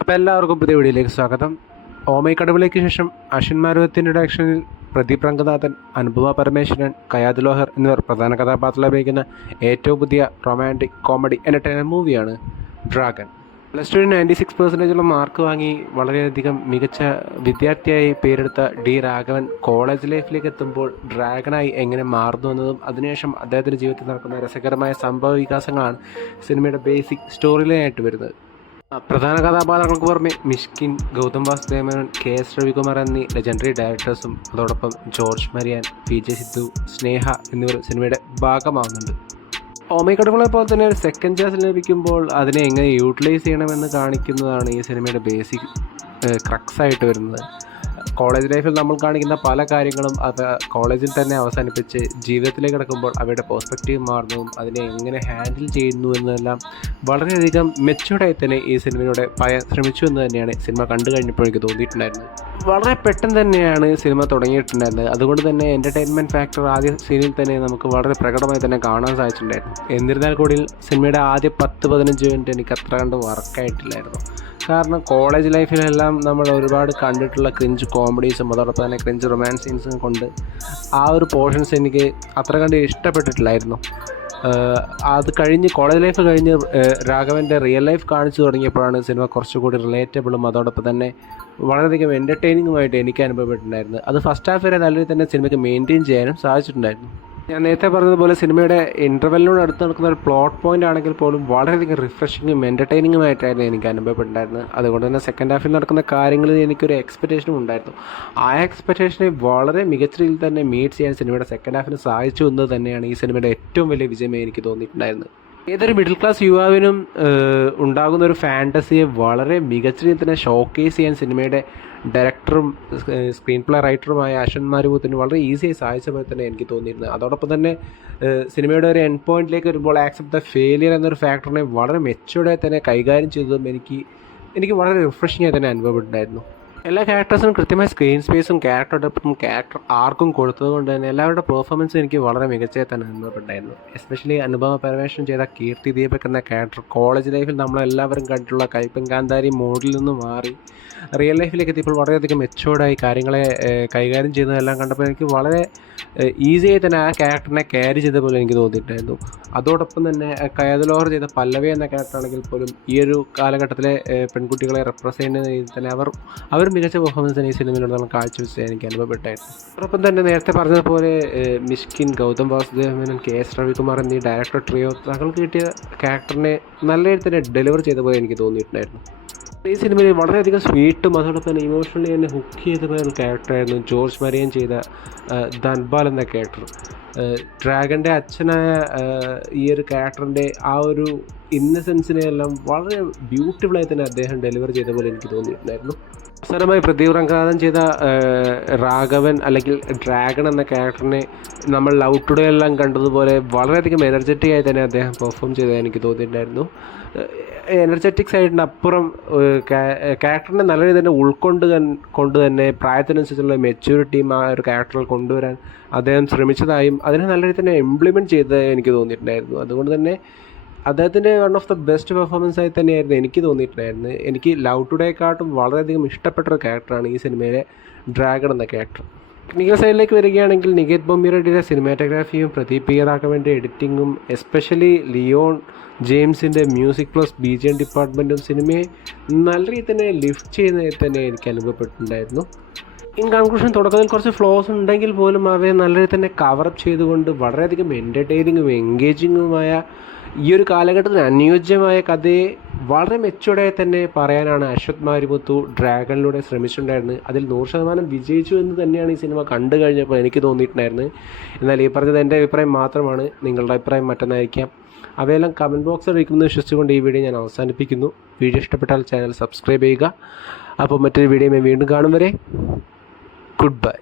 അപ്പോൾ എല്ലാവർക്കും പുതിയ വീഡിയോയിലേക്ക് സ്വാഗതം. ഓമൈക്കടവിലേക്ക് ശേഷം അശ്വിൻ മാരുവത്തിൻ്റെ ഡയറക്ഷനിൽ പ്രദീപ് രംഗനാഥൻ, അനുപമ പരമേശ്വരൻ, കയാദ് ലോഹർ എന്നിവർ പ്രധാന കഥാപാത്രത്തിൽ അഭിനയിക്കുന്ന ഏറ്റവും പുതിയ റൊമാൻറ്റിക് കോമഡി എൻ്റർടൈനർ മൂവിയാണ് ഡ്രാഗൺ. +2 96% മാർക്ക് വാങ്ങി വളരെയധികം മികച്ച വിദ്യാർത്ഥിയായി പേരെടുത്ത ഡി രാഘവൻ കോളേജ് ലൈഫിലേക്ക് എത്തുമ്പോൾ ഡ്രാഗണായി എങ്ങനെ മാറുന്നു എന്നതും അതിനുശേഷം അദ്ദേഹത്തിൻ്റെ ജീവിതത്തിൽ നടക്കുന്ന രസകരമായ സംഭവ വികാസങ്ങളാണ് സിനിമയുടെ ബേസിക് സ്റ്റോറി ലൈനായിട്ട് വരുന്നത്. പ്രധാന കഥാപാത്രങ്ങൾക്ക് പുറമെ മിഷ്കിൻ, ഗൗതം വാസുദേവൻ, KS രവികുമാർ എന്നീ ലെജൻഡറി ഡയറക്ടേഴ്സും അതോടൊപ്പം ജോർജ് മരിയാൻ, PJ സിദ്ധു, സ്നേഹ എന്നിവർ സിനിമയുടെ ഭാഗമാവുന്നുണ്ട്. ഓമൈക്കടവുകളെ പോലെ തന്നെ ഒരു സെക്കൻഡ് ചാൻസ് ലഭിക്കുമ്പോൾ അതിനെ എങ്ങനെ യൂട്ടിലൈസ് ചെയ്യണമെന്ന് കാണിക്കുന്നതാണ് ഈ സിനിമയുടെ ബേസിക് ക്രക്സ് ആയിട്ട് വരുന്നത്. കോളേജ് ലൈഫിൽ നമ്മൾ കാണിക്കുന്ന പല കാര്യങ്ങളും അത് കോളേജിൽ തന്നെ അവസാനിപ്പിച്ച് ജീവിതത്തിലേക്ക് കിടക്കുമ്പോൾ അവയുടെ പെർസ്പെക്റ്റീവ് മാറുന്നതും അതിനെ എങ്ങനെ ഹാൻഡിൽ ചെയ്യുന്നു എന്നെല്ലാം വളരെയധികം മെച്യൂർഡായി തന്നെ ഈ സിനിമയിലൂടെ ശ്രമിച്ചു എന്ന് തന്നെയാണ് സിനിമ കണ്ടു കഴിഞ്ഞപ്പോൾ എനിക്ക് തോന്നിയിട്ടുണ്ടായിരുന്നത്. വളരെ പെട്ടെന്ന് തന്നെയാണ് സിനിമ തുടങ്ങിയിട്ടുണ്ടായിരുന്നത്. അതുകൊണ്ട് തന്നെ എൻ്റർടൈൻമെൻറ്റ് ഫാക്ടർ ആദ്യ സീനിൽ തന്നെ നമുക്ക് വളരെ പ്രകടമായി തന്നെ കാണാൻ സാധിച്ചിട്ടുണ്ടായിരുന്നു. എന്നിരുന്നാൽ കൂടി സിനിമയുടെ ആദ്യ 10-15 മിനിറ്റ് എനിക്ക് അത്ര കണ്ട് വർക്കായിട്ടില്ലായിരുന്നു. കാരണം കോളേജ് ലൈഫിലെല്ലാം നമ്മൾ ഒരുപാട് കണ്ടിട്ടുള്ള ക്രിഞ്ച് കോമഡീസും അതോടൊപ്പം തന്നെ ക്രിഞ്ച് റൊമാൻസ് സീൻസും കൊണ്ട് ആ ഒരു പോർഷൻസ് എനിക്ക് അത്ര കണ്ട് ഇഷ്ടപ്പെട്ടിട്ടില്ലായിരുന്നു. അത് കഴിഞ്ഞ് കോളേജ് ലൈഫ് കഴിഞ്ഞ് രാഘവൻ്റെ റിയൽ ലൈഫ് കാണിച്ചു തുടങ്ങിയപ്പോഴാണ് സിനിമ കുറച്ചുകൂടി റിലേറ്റബിളും അതോടൊപ്പം തന്നെ വളരെയധികം എൻ്റർടൈനിങ്ങുമായിട്ട് എനിക്ക് അനുഭവപ്പെട്ടിട്ടുണ്ടായിരുന്നു. അത് ഫസ്റ്റ് ഹാഫ് വരെ നല്ല രീതിയിൽ തന്നെ സിനിമയ്ക്ക് മെയിൻറ്റെയിൻ ചെയ്യാനും സാധിച്ചിട്ടുണ്ടായിരുന്നു. ഞാൻ നേരത്തെ പറഞ്ഞതുപോലെ സിനിമയുടെ ഇൻ്റർവെല്ലിനോട് അടുത്ത് നിൽക്കുന്ന ഒരു പ്ലോട്ട് പോയിൻ്റ് ആണെങ്കിൽ പോലും വളരെയധികം റിഫ്രഷിങ്ങും എൻ്റർടൈനിങ്ങുമായിട്ടായിരുന്നു എനിക്ക് അനുഭവപ്പെട്ടിട്ടുണ്ടായിരുന്നത്. അതുകൊണ്ട് തന്നെ സെക്കൻഡ് ഹാഫിൽ നടക്കുന്ന കാര്യങ്ങളിൽ എനിക്കൊരു എക്സ്പെക്റ്റേഷനും ഉണ്ടായിരുന്നു. ആ എക്സ്പെക്റ്റേഷനെ വളരെ മികച്ച രീതിയിൽ തന്നെ മീറ്റ് ചെയ്യാൻ സിനിമയുടെ സെക്കൻഡ് ഹാഫിന് സാധിച്ചു എന്ന് തന്നെയാണ് ഈ സിനിമയുടെ ഏറ്റവും വലിയ വിജയമായി എനിക്ക് തോന്നിയിട്ടുണ്ടായിരുന്നത്. ഏതൊരു മിഡിൽ ക്ലാസ് യുവാവിനും ഉണ്ടാകുന്ന ഒരു ഫാൻറ്റസിയെ വളരെ മികച്ച രീതിയിൽ തന്നെ ഷോക്കേസ് ചെയ്യാൻ സിനിമയുടെ ഡയറക്ടറും സ്ക്രീൻ പ്ലേ റൈറ്ററുമായ അശ്വിൻ മാരുവത്തിന് വളരെ ഈസിയായി സാധിച്ച പോലെ തന്നെ എനിക്ക് തോന്നിയിരുന്നത്. അതോടൊപ്പം തന്നെ സിനിമയുടെ ഒരു എൻഡ് പോയിന്റിലേക്ക് വരുമ്പോൾ ആക്സെപ്റ്റ് ദ ഫെയിലിയർ എന്നൊരു ഫാക്ടറിനെ വളരെ മെച്ചുവേർഡായി തന്നെ കൈകാര്യം ചെയ്തതും എനിക്ക് വളരെ റിഫ്രഷിംഗ് ആയി തന്നെ അനുഭവപ്പെട്ടിട്ടുണ്ടായിരുന്നു. എല്ലാ ക്യാരക്ടേഴ്സിനും കൃത്യമായ സ്ക്രീൻ സ്പേസും ക്യാരക്ടർ ഡെപ്തും ക്യാരക്ടർ ആർക്കും കൊടുത്തതുകൊണ്ട് തന്നെ എല്ലാവരുടെ പെർഫോമൻസും എനിക്ക് വളരെ മികച്ചതായി തന്നെ അനുഭവപ്പെട്ടായിരുന്നു. എസ്പെഷ്യലി അനുപമ പരമേശ്വരൻ ചെയ്ത കീർത്തി ദീപക് എന്ന ക്യാരക്ടർ കോളേജ് ലൈഫിൽ നമ്മളെല്ലാവരും കണ്ടിട്ടുള്ള കൈപ്പൻ കാന്താരി മോഡിൽ നിന്ന് മാറി റിയൽ ലൈഫിലേക്ക് എത്തിയപ്പോൾ വളരെയധികം മെച്ചുവേർഡായി കാര്യങ്ങളെ കൈകാര്യം ചെയ്യുന്നതെല്ലാം കണ്ടപ്പോൾ എനിക്ക് വളരെ ഈസിയായി തന്നെ ആ ക്യാരക്ടറിനെ ക്യാരി ചെയ്ത പോലെ എനിക്ക് തോന്നിയിട്ടുണ്ടായിരുന്നു. അതോടൊപ്പം തന്നെ കയാദ് ലോഹർ ചെയ്ത പല്ലവി എന്ന ക്യാരക്ടറാണെങ്കിൽ പോലും ഈ ഒരു കാലഘട്ടത്തിലെ പെൺകുട്ടികളെ റെപ്രസെൻ്റ് ചെയ്യുന്ന രീതിയിൽ തന്നെ അവർ മികച്ച പെർഫോമൻസ് തന്നെ ഈ സിനിമയിലുള്ള കാഴ്ചവെച്ച് എനിക്ക് അനുഭവപ്പെട്ടായിരുന്നു. അതോടൊപ്പം തന്നെ നേരത്തെ പറഞ്ഞതുപോലെ മിഷ്കിൻ, ഗൗതം വാസുദേവൻ, KS രവികുമാർ എന്നീ ഡയറക്ടർ ട്രിയോ തങ്ങൾക്ക് കിട്ടിയ ക്യാരക്ടറിനെ നല്ല രീതിയിൽ തന്നെ ഡെലിവർ ചെയ്ത പോലെ എനിക്ക് തോന്നിയിട്ടുണ്ടായിരുന്നു. ഈ സിനിമയിൽ വളരെയധികം സ്വീറ്റും അതോടൊപ്പം തന്നെ ഇമോഷണലി എന്നെ ഹുക്ക് ചെയ്ത പോലെ ഒരു ക്യാരക്ടറായിരുന്നു ജോർജ് മരിയൻ ചെയ്ത ധൻപാൽ എന്ന ക്യാരക്ടർ. ഡ്രാഗൻ്റെ അച്ഛനായ ഈ ഒരു ക്യാരക്ടറിൻ്റെ ആ ഒരു ഇന്നസെൻസിനെയെല്ലാം വളരെ ബ്യൂട്ടിഫുള്ളായി തന്നെ അദ്ദേഹം ഡെലിവർ ചെയ്ത പോലെ എനിക്ക് തോന്നിയിട്ടുണ്ടായിരുന്നു. അവസാനമായി പ്രദീപ് രംഗനാഥൻ ചെയ്ത രാഘവൻ അല്ലെങ്കിൽ ഡ്രാഗൺ എന്ന ക്യാരക്ടറിനെ നമ്മൾ ലവ് ടുഡേ എല്ലാം കണ്ടതുപോലെ വളരെയധികം എനർജറ്റിക് ആയി തന്നെ അദ്ദേഹം പെർഫോം ചെയ്തത് എനിക്ക് തോന്നിയിട്ടുണ്ടായിരുന്നു. എനർജറ്റിക് സൈഡിന് അപ്പുറം ക്യാരക്ടറിനെ നല്ല രീതിയിൽ തന്നെ കൊണ്ട് തന്നെ പ്രായത്തിനനുസരിച്ചുള്ള മെച്യൂരിറ്റിയും ആ ഒരു ക്യാരക്ടറിൽ കൊണ്ടുവരാൻ അദ്ദേഹം ശ്രമിച്ചതായും അതിനെ നല്ല രീതിയിൽ തന്നെ ഇംപ്ലിമെൻറ്റ് ചെയ്തതായി എനിക്ക് തോന്നിയിട്ടുണ്ടായിരുന്നു. അതുകൊണ്ട് തന്നെ അദ്ദേഹത്തിൻ്റെ one of the best performance ആയി തന്നെയായിരുന്നു എനിക്ക് തോന്നിയിട്ടുണ്ടായിരുന്നത്. എനിക്ക് ലവ് ടുഡേക്കാട്ടും വളരെയധികം ഇഷ്ടപ്പെട്ടൊരു ക്യാരക്ടറാണ് ഈ സിനിമയിലെ ഡ്രാഗൺ എന്ന ക്യാരക്ടർ. ടെക്നിക്കൽ സൈഡിലേക്ക് വരികയാണെങ്കിൽ നികേത് ബൊമ്മിറെഡ്ഡിയുടെ സിനിമാറ്റോഗ്രാഫിയും പ്രദീപ് രാഘവൻ്റെ എഡിറ്റിങ്ങും എസ്പെഷ്യലി ലിയോൺ ജെയിംസിൻ്റെ മ്യൂസിക് പ്ലസ് BGM ഡിപ്പാർട്ട്മെൻറ്റും സിനിമയെ നല്ല രീതിയിൽ തന്നെ ലിഫ്റ്റ് ചെയ്യുന്നതായി തന്നെ എനിക്ക് അനുഭവപ്പെട്ടിട്ടുണ്ടായിരുന്നു. ഇൻ കൺക്ലൂഷൻ തുടക്കത്തിൽ കുറച്ച് ഫ്ലോസ് ഉണ്ടെങ്കിൽ പോലും അവയെ നല്ല രീതിയിൽ തന്നെ കവറപ്പ് ചെയ്തുകൊണ്ട് വളരെയധികം എൻ്റർടൈനിങ്ങും എൻഗേജിങ്ങുമായ ഈ ഒരു കാലഘട്ടത്തിന് അനുയോജ്യമായ കഥയെ വളരെ മെച്ചുവേർഡായി തന്നെ പറയാനാണ് അശ്വത് മാരുമുത്തു ഡ്രാഗണിലൂടെ ശ്രമിച്ചിട്ടുണ്ടായിരുന്നത്. അതിൽ 100% വിജയിച്ചു എന്ന് തന്നെയാണ് ഈ സിനിമ കണ്ടു കഴിഞ്ഞപ്പോൾ എനിക്ക് തോന്നിയിട്ടുണ്ടായിരുന്നത്. എന്നാൽ ഈ പറഞ്ഞത് എൻ്റെ അഭിപ്രായം മാത്രമാണ്, നിങ്ങളുടെ അഭിപ്രായം മറ്റൊന്നായിരിക്കാം. അവയെല്ലാം കമൻറ്റ് ബോക്സിൽ ഇരിക്കുമെന്ന് വിശ്വസിച്ചുകൊണ്ട് ഈ വീഡിയോ ഞാൻ അവസാനിപ്പിക്കുന്നു. വീഡിയോ ഇഷ്ടപ്പെട്ടാൽ ചാനൽ സബ്സ്ക്രൈബ് ചെയ്യുക. അപ്പോൾ മറ്റൊരു വീഡിയോ വീണ്ടും കാണും വരെ ഗുഡ് ബൈ.